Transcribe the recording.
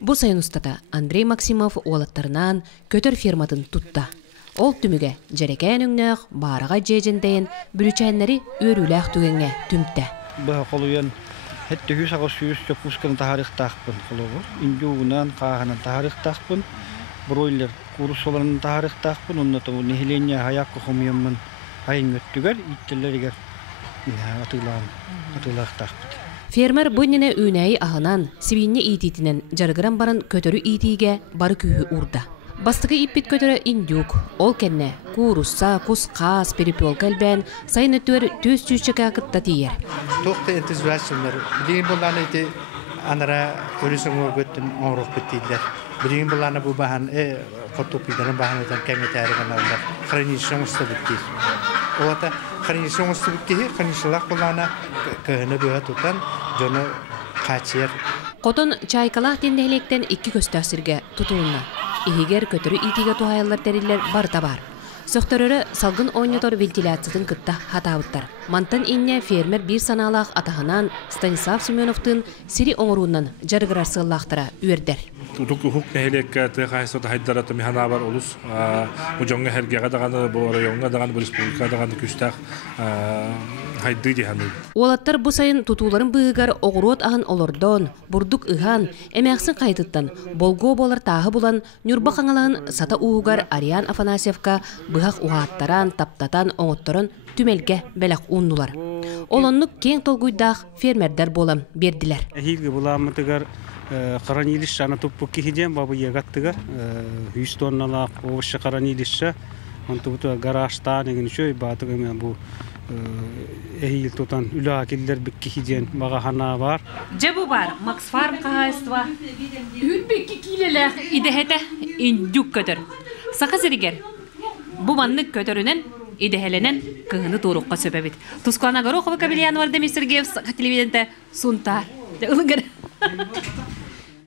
Бу сайын устата Андрей Максимов олаттарынан көтөр фирматын тутта. Ол түміге жерекән үңнәқ бараға жежендейін бүлічәнлері өріләқ түгенге түмтті. Бұға қолуен әтті хүс ағыз сүйіс жопусканы тахарықтақпын қолуғы. Индюғынан қағынан тахарықтақпын. Бройлер курсоларын тахарықтақпын. Оннаты нехилене аяққы құмиямын айын өттігер, иттілерігер атылақтақпын. Фермер бұннене үйнәйі ағынан сивинне ититінен жарғыран барын көтөрі итиге бары күйі урда. Бастығы иппет көтөрі индюк, ол кәнне курусса, кусқас, перепелка әлбән, сайын өттөр төс-түйшіка қытта тиер. Тоқты энтузуастымдар. Білген боланы еті анара өрісің өргөттін оңруқ біттейділер. Білген боланы бұл баған, қортопидарын баған өтен кәмет әріған алдар. Хранишын ұсты біттейді. Олата хранишын ұсты біттейді, хранишылақ боланы көхіні бөғі тұтан, жоны қачер. Қотын чайкалақ дендейлектен 2 көстәсірге тұтылына. Игер көтөрү итиге тухайылар терилер барта бар. Сөқтөрөрі салгын ойнетор вентиляциятын кытта хатабыттар. Мантан инне фермер bir саналақ атағынан Станислав Семеновтың сири оңыруынан жарғырар сыллақтыра үйердер. Хук нехелекке тыхайсота хайдараты механа бар олус. Ужонга хергега даганы бу районга даганы бу республика даганы күстак хайды диханы. Олаттар бу сайын тутуларын быгар оғырот ағын олордон, бурдук ыған, эмәксин қайтыттан, болго болар тағы булан, Нюрба қаңалағын сата уғығар Ариан Афанасьевка бұғақ уғаттаран, таптатан, оңыттырын түмелге бәләқ ұннулар. Олоннық кең толгуйдақ фермердер болам берділер. Хилгі буламытыгар қараниліш жаны тұппы кейден бабы егаттыгар 100 тонналақ оғышы қараниліші. Онтубута гаражтан еген шөй батыгымен бұл эхил тотан үлі акелдер бік кейден бағахана бар. Жабу бар, Макс Фарм қағайсыва. Үнбекке кейлеләқ идехеті индюк көтір. Сақы зірігер, бұ маннық көтірінен идехеленен кығыны туруққа сөпәбет. Тускалана ғыру қобы кабелияны бар демей Сергеев сақы телевиденті сұнтар. Үлігір.